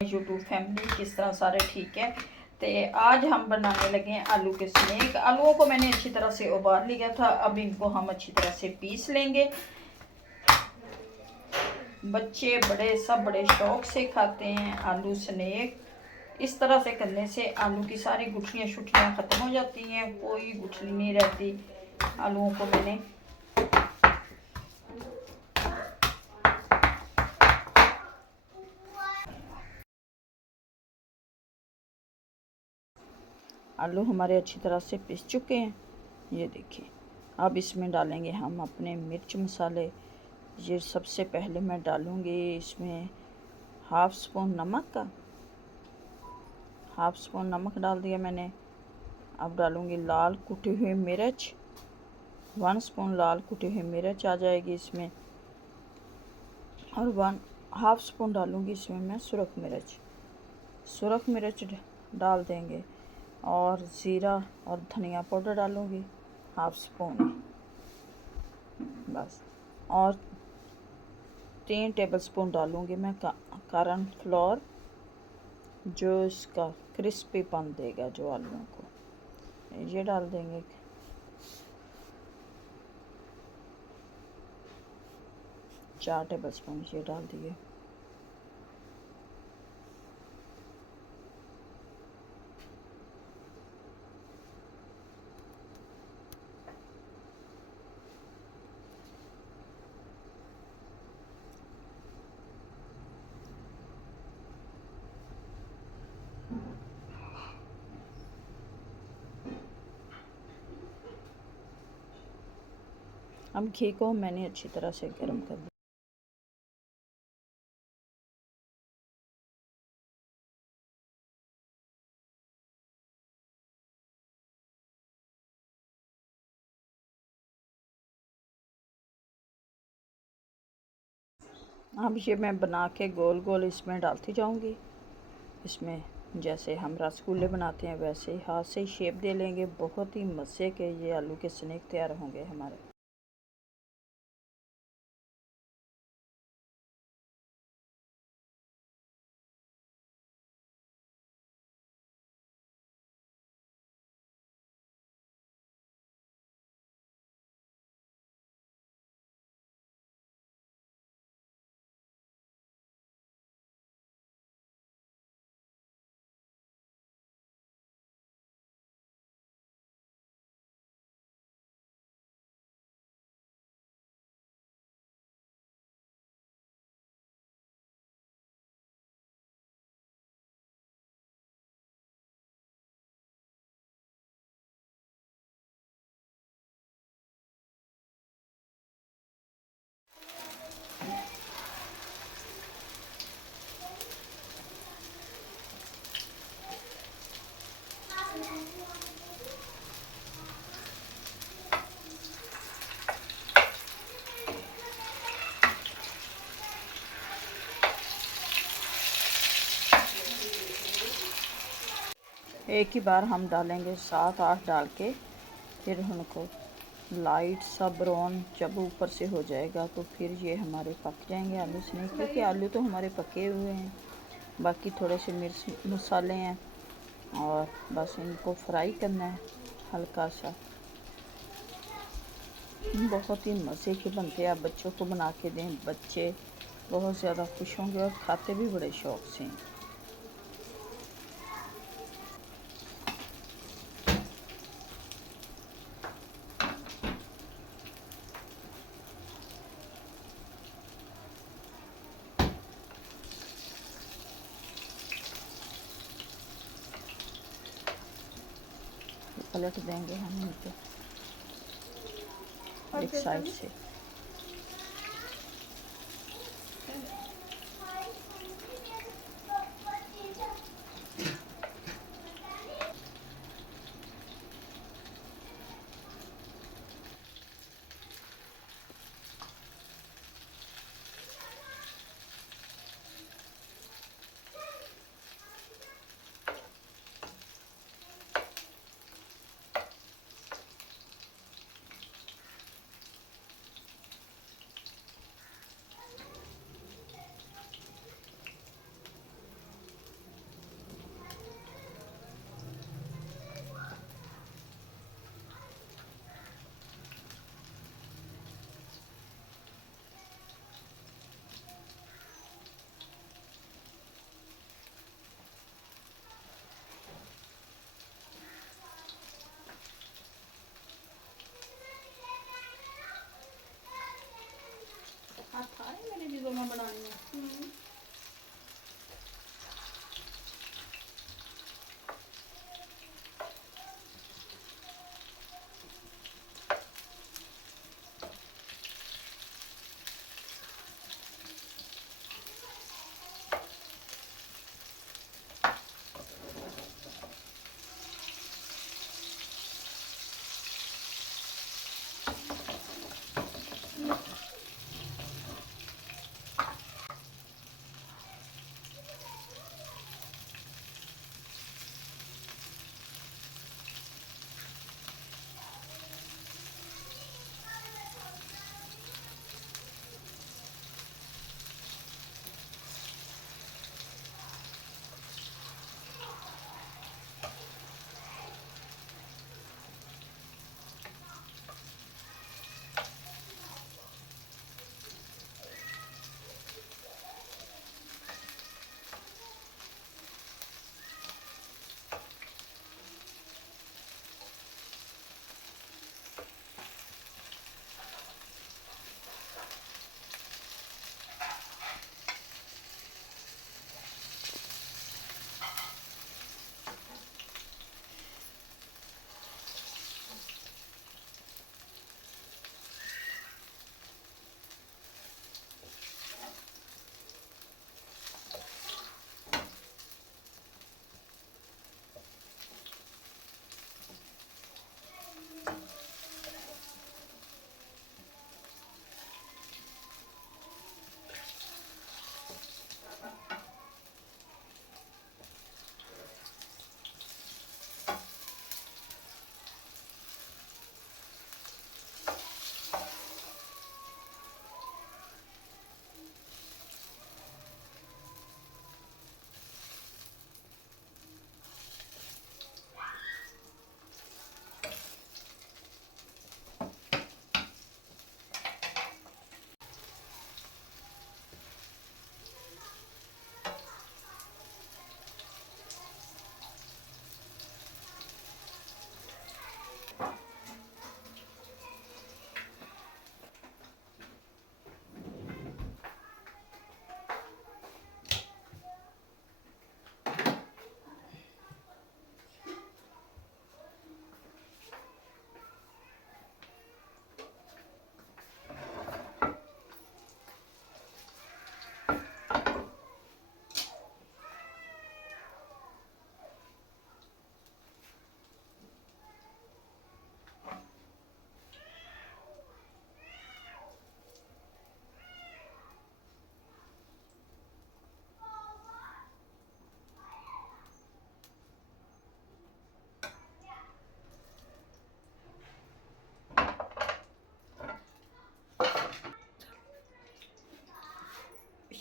YouTube family, किस तरह सारे ठीक है। तो आज हम बनाने लगे हैं आलू के स्नैक। आलूओं को मैंने अच्छी तरह से उबाल लिया था। अब इनको हम अच्छी तरह से पीस लेंगे। बच्चे बड़े सब बड़े शौक से खाते हैं आलू स्नैक। इस तरह से करने से आलू की सारी गुठलियाँ शुठलियाँ ख़त्म हो जाती हैं, कोई गुठली नहीं रहती। आलूओं को मैंने आलू हमारे अच्छी तरह से पिस चुके हैं, ये देखिए। अब इसमें डालेंगे हम अपने मिर्च मसाले। ये सबसे पहले मैं डालूँगी इसमें हाफ़ स्पून नमक का, हाफ़ स्पून नमक डाल दिया मैंने। अब डालूँगी लाल कुटी हुई मिर्च, 1 स्पून लाल कुटी हुई मिर्च आ जाएगी इसमें। और 1/2 स्पून डालूँगी इसमें मैं सुरख मिर्च, सुरख मिर्च डाल देंगे। और ज़ीरा और धनिया पाउडर डालूँगी 1/2 स्पून बस। और 3 टेबलस्पून डालूँगी मैं कॉर्न फ्लोर, जो इसका क्रिस्पीपन देगा जो आलूओं को, ये डाल देंगे। चार टेबलस्पून ये डाल दिए। अब घी को मैंने अच्छी तरह से गर्म कर दिया। अब ये मैं बना के गोल गोल इसमें डालती जाऊंगी। इसमें जैसे हम रसगुल्ले बनाते हैं वैसे ही हाथ से शेप दे लेंगे। बहुत ही मज़े के ये आलू के स्नैक तैयार होंगे हमारे। एक ही बार हम डालेंगे 7-8 डाल के, फिर उनको लाइट सा ब्राउन जब ऊपर से हो जाएगा तो फिर ये हमारे पक जाएंगे आलू स्नैक। क्योंकि आलू तो हमारे पके हुए हैं, बाकी थोड़े से मिर्च मसाले हैं और बस इनको फ्राई करना है हल्का सा। बहुत ही मज़े के बनते हैं। आप बच्चों को बना के दें, बच्चे बहुत ज़्यादा खुश होंगे और खाते भी बड़े शौक़ से हैं। पलट देंगे हम इनको एक साइड से।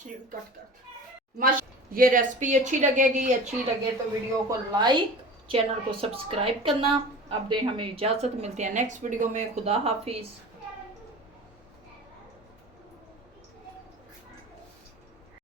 कट कर। ये रेसिपी अच्छी लगे तो वीडियो को लाइक, चैनल को सब्सक्राइब करना। अब दे हमें इजाज़त, मिलते हैं नेक्स्ट वीडियो में। खुदा हाफिज़।